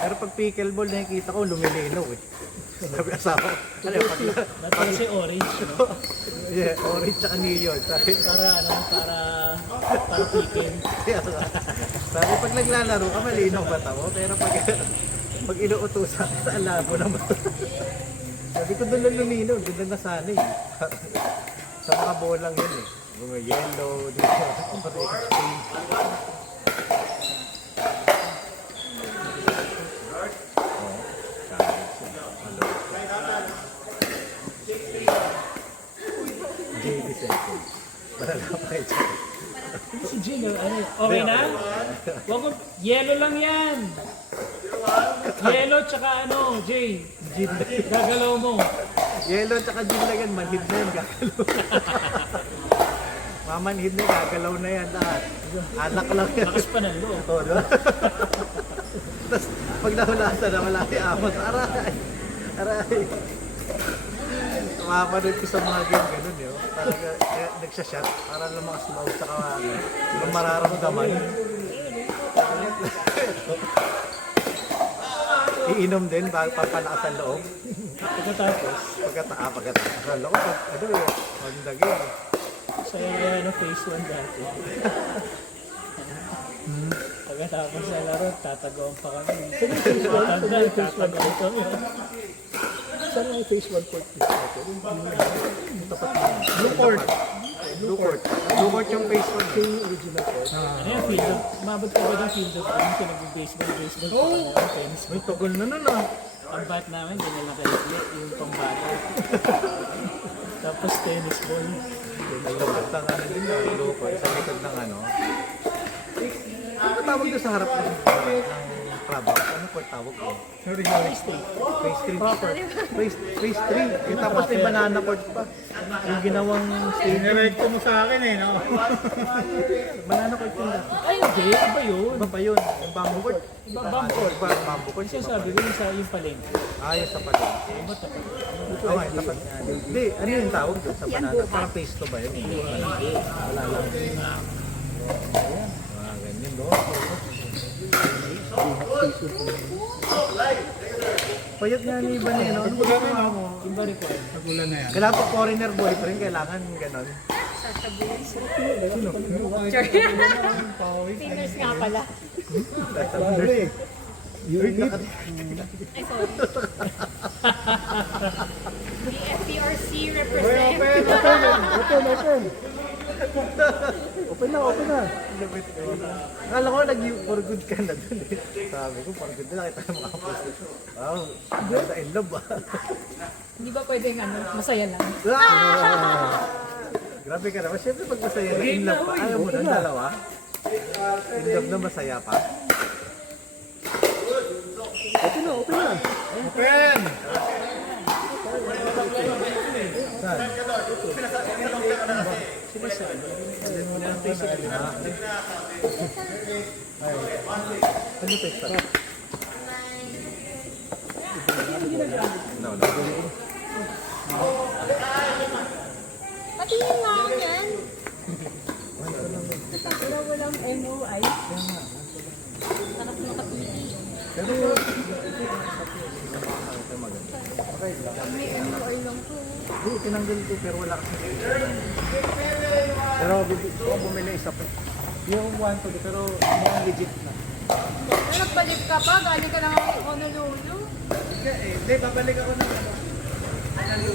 Pero pag pickleball, nakikita ko lumilinaw eh. Sabi asawa ko. Ano pag Dapat kasi orange, no? yeah, orange tsaka neon. Sabi, Para pikin. sabi pag naglalaro ka, malinaw ba tao? Pero pag inuutusan ka sa alabo naman. Sabi ko doon lang luminaw, doon lang nasanay. Sa mga bolang yun eh. Mga yellow, dito, orange, pink. JB seconds. Para lang pa kayo. Si Jin, okay na? Wag mo, yellow lang yan. Yellow tsaka Jay. Gin. Gagalaw mo. Yellow tsaka gin lang yan, manhid na yan, gagalaw. Mamanhid na yan, gagalaw na yan lahat. Anak lang yan. Lakas pa ng loob. Oo, diba? Tapos pag nahulasan na wala si Amos, aray! Aray! Makapanood ko sa mga game ganun yun. Talaga, nagsashot para lumakas loob sa kawalan. Yung mararamdaman. Iinom din bago papalakas ang loob. Pagkatapos, Pagkatapos ang loob, on the game. sa phase 1 dati. Pagkatapos sa laro, tatagawan pa kami. Tatagawan kami. Saan ang phase 1 port? Blue port. Blue port. Blue port yung phase 1. Yung original port. Ano yung field of, umabot ka ba ng field of ano, kung nag-baseball, tennis. May tugol na nun ah. Ang bat namin, din na nakalimutan yung pambata. Tapos tennis ball. Ang lapit ng ano din yung blue port. Sa likod ng ano. Ano tawag doon sa harap ng trabaho? Ano po tawag doon? Phase 3. Phase 3 proper. Phase 3. Yung tapos may banana court pa. Yung ginawang stadium. Nirekto mo sa akin eh, no? Banana court yun dati. Ay, hindi. Iba yun. Iba pa yun. Yung bamboo court. Bamboo court. Iba bamboo court. Kasi sabi ko yung sa yung palengke. Ah, yung sa pala. Iba tapat. Okay, tapat nga. Hindi, ano yung tawag doon sa banana? Parang phase 2 ba yun? Wala lang. Mga ganyan, no? Payat nga ni Iba niya, no? Ano ba gagawin mo? Iba rin ko. Nagulan na yan. Kailangan pa foreigner boyfriend, kailangan ganon. Fingers nga pala. Uy, nakat... Ay, sorry. The FPRC represent. Open na. Akala ko for good ka na dun eh. Sabi ko, for good na nakita ng mga post. Wow, ganda in love ah. Hindi ba pwedeng masaya lang? Grabe ka naman. Siyempre pag masaya na in love pa, ayaw mo na dalawa. In love na masaya pa. Open na. Open! Ano text pa? No. Patingin nga ako yan. Walang MOI. Sarap makapili. Pero, May MOI lang po. hindi, tinanggal ko pero wala kasi. Pero bumili isa pa. Yung 1 to pero mukhang legit na. Nagbalik ka pa? Galing ka na Honolulu? Hindi, babalik ako ng ano.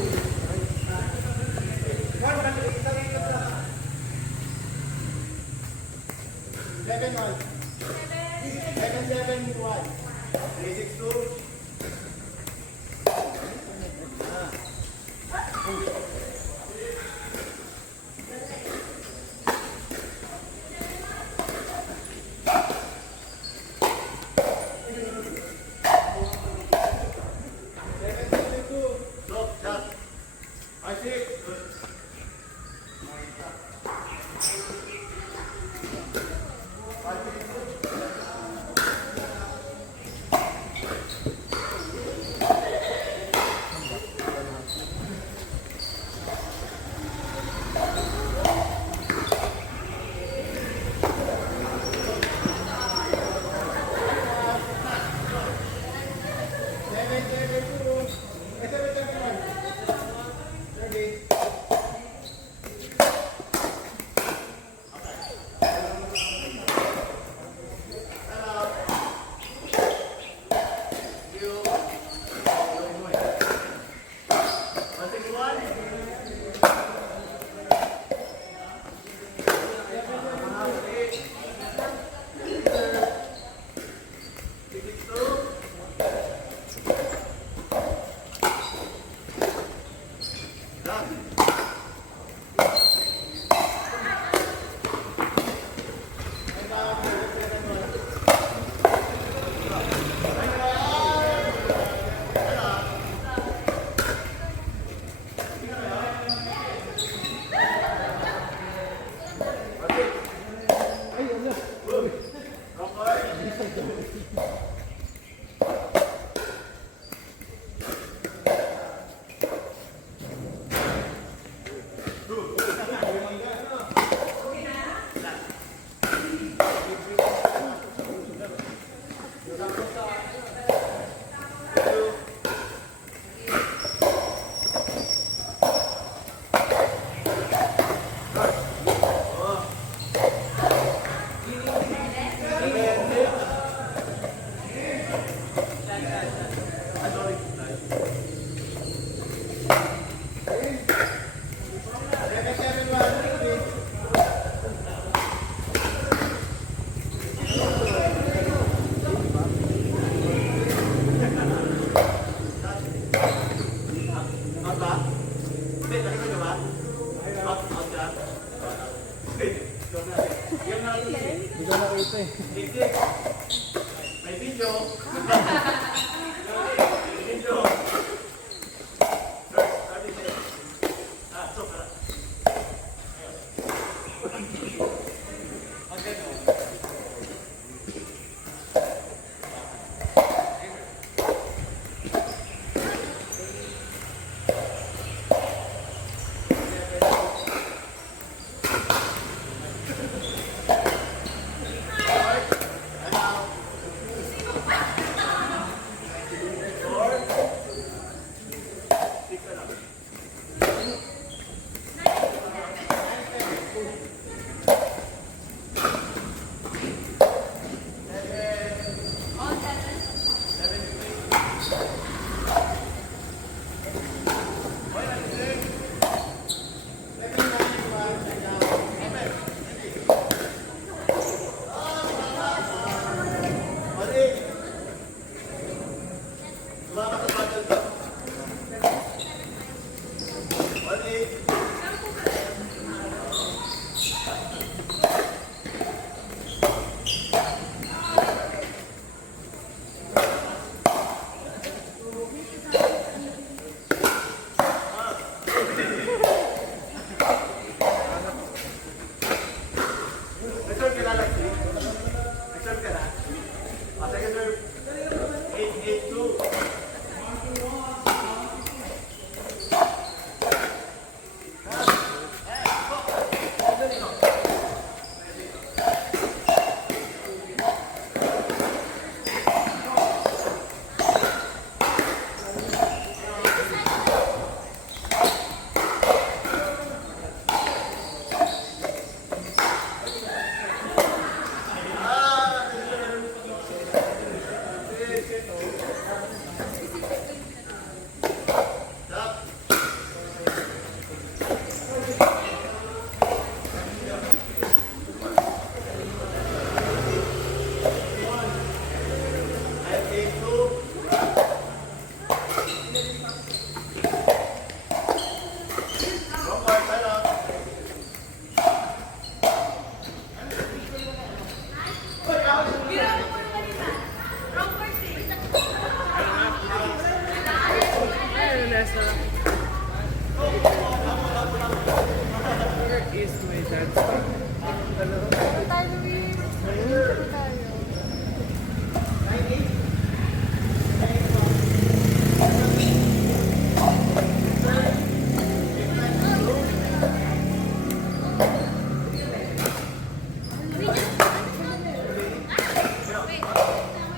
Ano tayo, Luis? Ano tayo?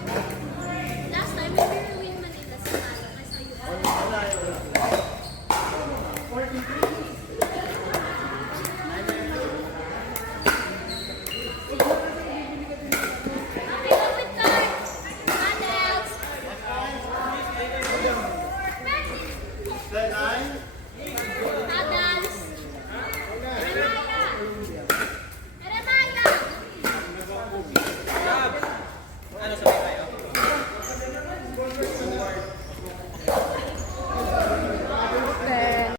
Last time we were in Manila, sinalo ka sa Okay, open cards. Adults. Then I